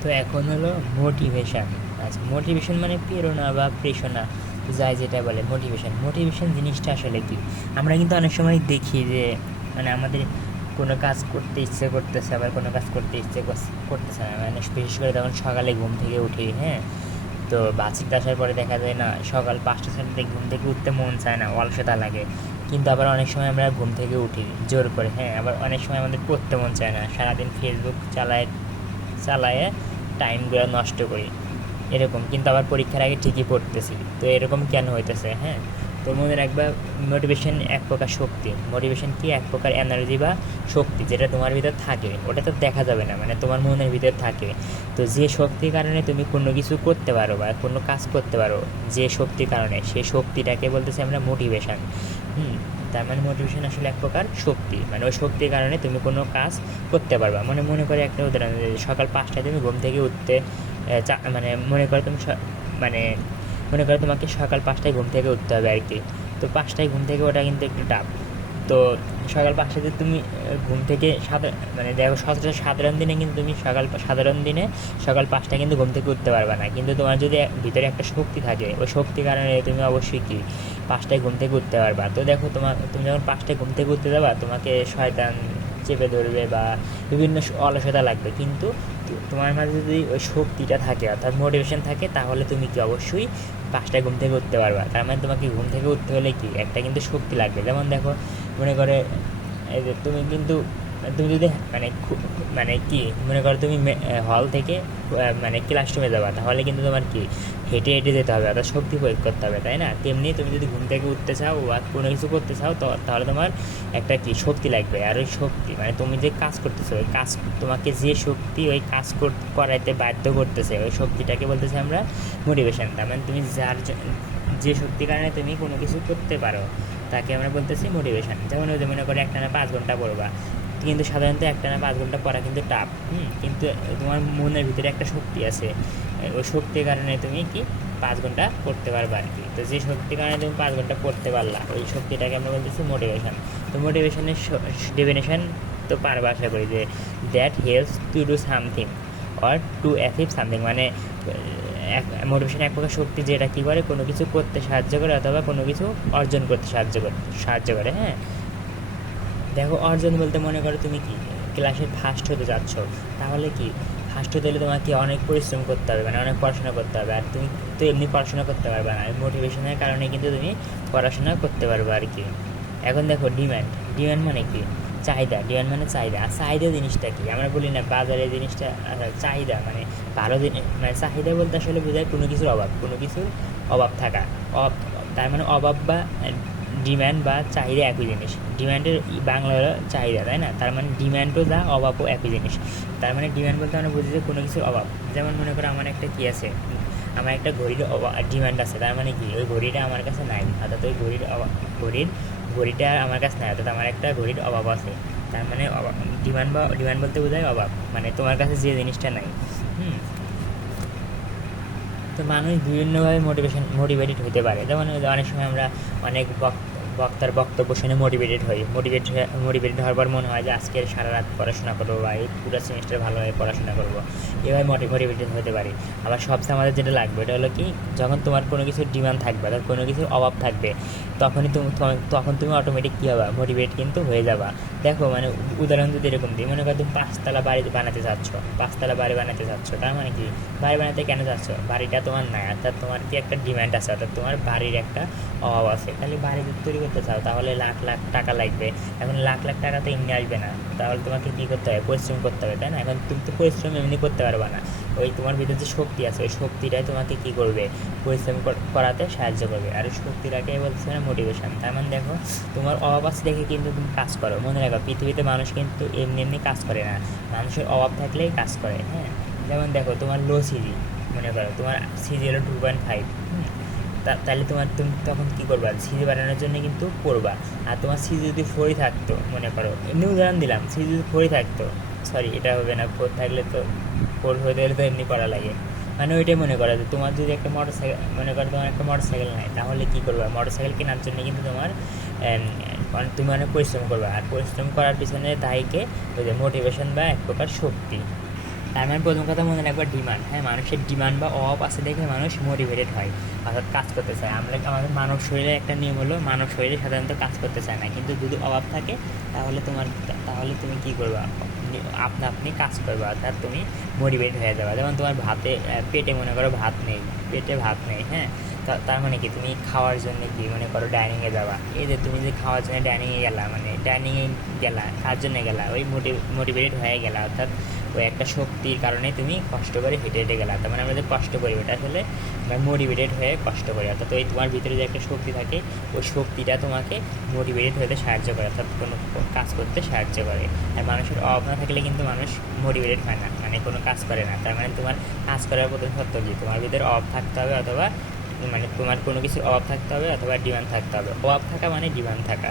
তো এখন হলো মোটিভেশন। আচ্ছা, মোটিভেশন মানে প্রেরণা বা প্রেরণা, যাই যেটা বলে মোটিভেশন। মোটিভেশন জিনিসটা আসলে কি? আমরা কিন্তু অনেক সময় দেখি যে মানে আমাদের কোনো কাজ করতে ইচ্ছে করতেছে, আবার কোনো কাজ করতে ইচ্ছে করতেছে না। মানে বিশেষ করে তখন সকালে ঘুম থেকে উঠি, হ্যাঁ, তো বাসিতে আসার পরে দেখা যায় না সকাল 5টা 6টাতে ঘুম থেকে উঠতে মন চায় না, অলসতা লাগে। কিন্তু আবার অনেক সময় আমরা ঘুম থেকে উঠি জোর করে, হ্যাঁ, আবার অনেক সময় আমাদের পড়তে মন চায় না, সারাদিন ফেসবুক চালায়ে টাইমগুলো নষ্ট করি এরকম, কিন্তু আবার পরীক্ষার আগে ঠিকই পড়তেছি। তো এরকম কেন হইতেছে? হ্যাঁ, তো মনে রাখবা, মোটিভেশন এক প্রকার শক্তি। মোটিভেশন কি? এক প্রকার এনার্জি বা শক্তি, যেটা তোমার ভিতর থাকে, ওটা তো দেখা যাবে না, মানে তোমার মনের ভিতর থাকে। তো যে শক্তির কারণে তুমি কোনো কিছু করতে পারো বা কোনো কাজ করতে পারো, যে শক্তির কারণে, সেই শক্তিটাকে বলতেছি আমরা মোটিভেশন। হুম, তার মানে মোটিভেশন আসলে এক প্রকার শক্তি, মানে ওই শক্তির কারণে তুমি কোনো কাজ করতে পারবা। মানে মনে করে একটা উদাহরণ, সকাল 5টায় তুমি ঘুম থেকে উঠতে মানে মনে করো তুমি মানে মনে করো তোমাকে সকাল 5টায় ঘুম থেকে উঠতে হবে আর কি। তো 5টায় ঘুম থেকে ওঠা কিন্তু একটু টাফ। তো সকাল 5টাতে তুমি ঘুম থেকে মানে দেখো সাধারণ দিনে কিন্তু তুমি সাধারণ দিনে সকাল 5টায় কিন্তু ঘুম থেকে উঠতে পারবে না। কিন্তু তোমার যদি ভিতরে একটা শক্তি থাকে, ওই শক্তির কারণে তুমি অবশ্যই কি 5টায় ঘুম থেকে উঠতে পারবা। তো দেখো তুমি যখন 5টায় ঘুম থেকে উঠতে যাবা, তোমাকে শয়তান চেপে ধরবে বা বিভিন্ন অলসতা লাগবে, কিন্তু তোমার মাঝে যদি ওই শক্তিটা থাকে, অর্থাৎ মোটিভেশন থাকে, তাহলে তুমি কি অবশ্যই 5টায় ঘুম থেকে উঠতে পারবা। তার মানে তোমাকে ঘুম থেকে উঠতে হলে কি একটা কিন্তু শক্তি লাগবে। যেমন দেখো, মনে করে এই যে তুমি যদি মানে কি মনে করো তুমি হল থেকে মানে ক্লাসরুমে যাবা, তাহলে কিন্তু তোমার কি হেঁটে হেঁটে যেতে হবে, অর্থাৎ শক্তি প্রয়োগ করতে হবে, তাই না? তেমনি তুমি যদি ঘুম থেকে উঠতে চাও বা কোনো কিছু করতে চাও, তো তাহলে তোমার একটা কি শক্তি লাগবে। আর ওই শক্তি মানে তুমি যে কাজ করতেছো, ওই কাজ, তোমাকে যে শক্তি ওই কাজ করাইতে বাধ্য করতেছে, ওই শক্তিটাকে বলতেছি আমরা মোটিভেশন। তার মানে তুমি যে শক্তির কারণে তুমি কোনো কিছু করতে পারো, তাকে আমরা বলতেছি মোটিভেশন। যেমন ওই যে মনে করে একটানা 5 ঘন্টা পড়বা, কিন্তু সাধারণত একটানা 5 ঘন্টা পড়া কিন্তু টাফ। কিন্তু তোমার মনের ভিতরে একটা শক্তি আছে, ওই শক্তির কারণে তুমি কি 5 ঘন্টা পড়তে পারবে আর কি। তো যে শক্তির কারণে তুমি 5 ঘন্টা পড়তে পারলা, ওই শক্তিটাকে আমরা বলতেছি মোটিভেশন। তো মোটিভেশনের ডেফিনেশন তো পারবা আশা করি, যে that helps to do something or to achieve something. মানে মোটিভেশন এক প্রকার শক্তি, যেটা কী করে কোনো কিছু করতে সাহায্য করে অথবা কোনো কিছু অর্জন করতে সাহায্য করে। হ্যাঁ, দেখো, অর্জন বলতে মনে করো তুমি কি ক্লাসে ফার্স্ট হতে যাচ্ছ, তাহলে কি ফার্স্ট হতে হলে তোমাকে অনেক পরিশ্রম করতে হবে, মানে অনেক পড়াশোনা করতে হবে। আর তুমি তো এমনি পড়াশোনা করতে পারবে না, মোটিভেশনের কারণে কিন্তু তুমি পড়াশোনা করতে পারবে আর কি। এখন দেখো, ডিম্যান্ড মানে কি? চাহিদা। ডিম্যান্ড মানে চাহিদা। আর চাহিদা জিনিসটা কি? আমরা বলি না বাজারে জিনিসটা চাহিদা মানে ভালো জিনিস, মানে চাহিদা বলতে আসলে বোঝায় কোনো কিছুর অভাব, কোনো কিছুর অভাব থাকা। তার মানে অভাব বা ডিম্যান্ড বা চাহিদা একই জিনিস। ডিম্যান্ডের বাংলা হলো চাহিদা, তাই না? তার মানে ডিম্যান্ডও যা, অভাবও একই জিনিস। তার মানে ডিম্যান্ড বলতে আমরা বুঝি যে কোনো কিছুর অভাব। যেমন মনে করো আমার একটা কী আছে, আমার একটা ঘড়ির ডিম্যান্ড আছে, তার মানে কি ওই ঘড়িটা আমার কাছে নাই, অর্থাৎ ওই ঘড়িটা আমার কাছে নাই, অর্থাৎ আমার একটা ঘড়ির অভাব আছে। তার মানে ডিমান্ড বলতে বোঝায় অভাব, মানে তোমার কাছে যে জিনিসটা নাই। হুম, তো মানুষ বিভিন্নভাবে মোটিভেটেড হতে পারে। যেমন অনেক সময় আমরা অনেক বক্তার বক্তব্য শুনে মোটিভেটেড হওয়ার পর মনে হয় যে আজকের সারা রাত পড়াশোনা করবো বা এই পুরো সেমিস্টার ভালোভাবে পড়াশোনা করবো, এভাবে মোটিভেটেড হতে পারি। আবার সবচেয়ে আমাদের যেটা লাগবে, এটা হলো কি, যখন তোমার কোনো কিছুর ডিমান্ড থাকবে, অর্থাৎ কোনো কিছুর অভাব থাকবে, তখন তুমি অটোমেটিক কী হবা, মোটিভেট কিন্তু হয়ে যাবা। দেখো, মানে উদাহরণ যদি এরকম দিই, মনে করো তুমি 5তলা বাড়ি বানাতে চাচ্ছ, 5তলা বাড়ি বানাতে চাচ্ছ, তার মানে কি বাড়ি বানাতে কেন চাচ্ছ? বাড়িটা তোমার নাই, অর্থাৎ তোমার কি একটা ডিমান্ড আছে, অর্থাৎ তোমার বাড়ির একটা অভাব আছে। তাহলে বাড়ি যদি তৈরি করতে চাও, তাহলে লাখ লাখ টাকা লাগবে। এখন লাখ লাখ টাকা তো এমনি আসবে না, তাহলে তোমাকে কী করতে হবে, পরিশ্রম করতে হবে, তাই না? এখন তুমি তো পরিশ্রম এমনি করতে পারবে না, ওই তোমার ভিতরে যে শক্তি আছে, ওই শক্তিটাই তোমাকে কী করবে, পরিশ্রম করাতে সাহায্য করবে। আর ওই শক্তিটাকে বলছে না মোটিভেশন। তার মানে দেখো, তোমার অভাব আছে দেখে কিন্তু তুমি কাজ করো। মনে রাখো, পৃথিবীতে মানুষ কিন্তু এমনি এমনি কাজ করে না, মানুষের অভাব থাকলেই কাজ করে। হ্যাঁ, যেমন দেখো, তোমার লো সিজি, মনে করো তোমার সিজি হলো 2.5। তাহলে তুমি তখন কী করবা, সিজি বাড়ানোর জন্য কিন্তু পড়বা। আর তোমার সিজি যদি 4ই থাকতো, মনে করো এমনি উদাহরণ দিলাম, সিজি যদি 4ই থাকতো, সরি এটা হবে না, 4 থাকলে তো 4 হতে গেলে তো এমনি করা লাগে। মানে ওইটাই মনে করো যে তোমার যদি একটা মোটর সাইকেল, মনে করো তোমার একটা মোটর সাইকেল নাই, তাহলে কী করবা, মোটর সাইকেল কেনার জন্য কিন্তু তুমি অনেক পরিশ্রম করবে। আর পরিশ্রম করার পিছনে দায়ীকে ওই যে মোটিভেশন বা এক প্রকার শক্তি। তার মানে প্রথম কথা মনে রাখবা ডিমান্ড। হ্যাঁ, মানুষের ডিমান্ড বা অভাব আছে দেখে মানুষ মোটিভেটেড হয়, অর্থাৎ কাজ করতে চায়। আমাদের মানব শরীরের একটা নিয়ম হলো, মানব শরীরে সাধারণত কাজ করতে চায় না, কিন্তু যদি অভাব থাকে তাহলে তুমি কী করবা, আপনা আপনি কাজ করবে, অর্থাৎ তুমি মোটিভেট হয়ে যাবে। যেমন তোমার পেটে মনে করো ভাত নেই, পেটে ভাত নেই, হ্যাঁ, তার মানে কি তুমি খাওয়ার জন্য কি মনে করো ডাইনিংয়ে যাবা। এই যে তুমি যে খাওয়ার জন্য ডাইনিংয়ে গেলা, মানে ডাইনিংয়ে গেলা কার জন্য গেলা, ওই মোটিভেটেড হয়ে গেলা, অর্থাৎ ওই একটা শক্তির কারণে তুমি কষ্ট করে হেঁটে হেঁটে গেলা। তার মানে আমরা যে কষ্ট করি ওটা আসলে মোটিভেটেড হয়ে কষ্ট করি, অর্থাৎ ওই তোমার ভিতরে যে একটা শক্তি থাকে, ওই শক্তিটা তোমাকে মোটিভেটেড হতে সাহায্য করে, অর্থাৎ কোনো কাজ করতে সাহায্য করে। আর মানুষের অভাব না থাকলে কিন্তু মানুষ মোটিভেটেড হয় না, মানে কোনো কাজ করে না। তার মানে তোমার কাজ করার প্রথম সত্য কি, তোমার ভিতরে অভাব থাকতে হবে, অথবা মানে তোমার কোনো কিছুর অভাব থাকতে হবে, অথবা ডিমান্ড থাকতে হবে। অভাব থাকা মানে ডিমান্ড থাকা।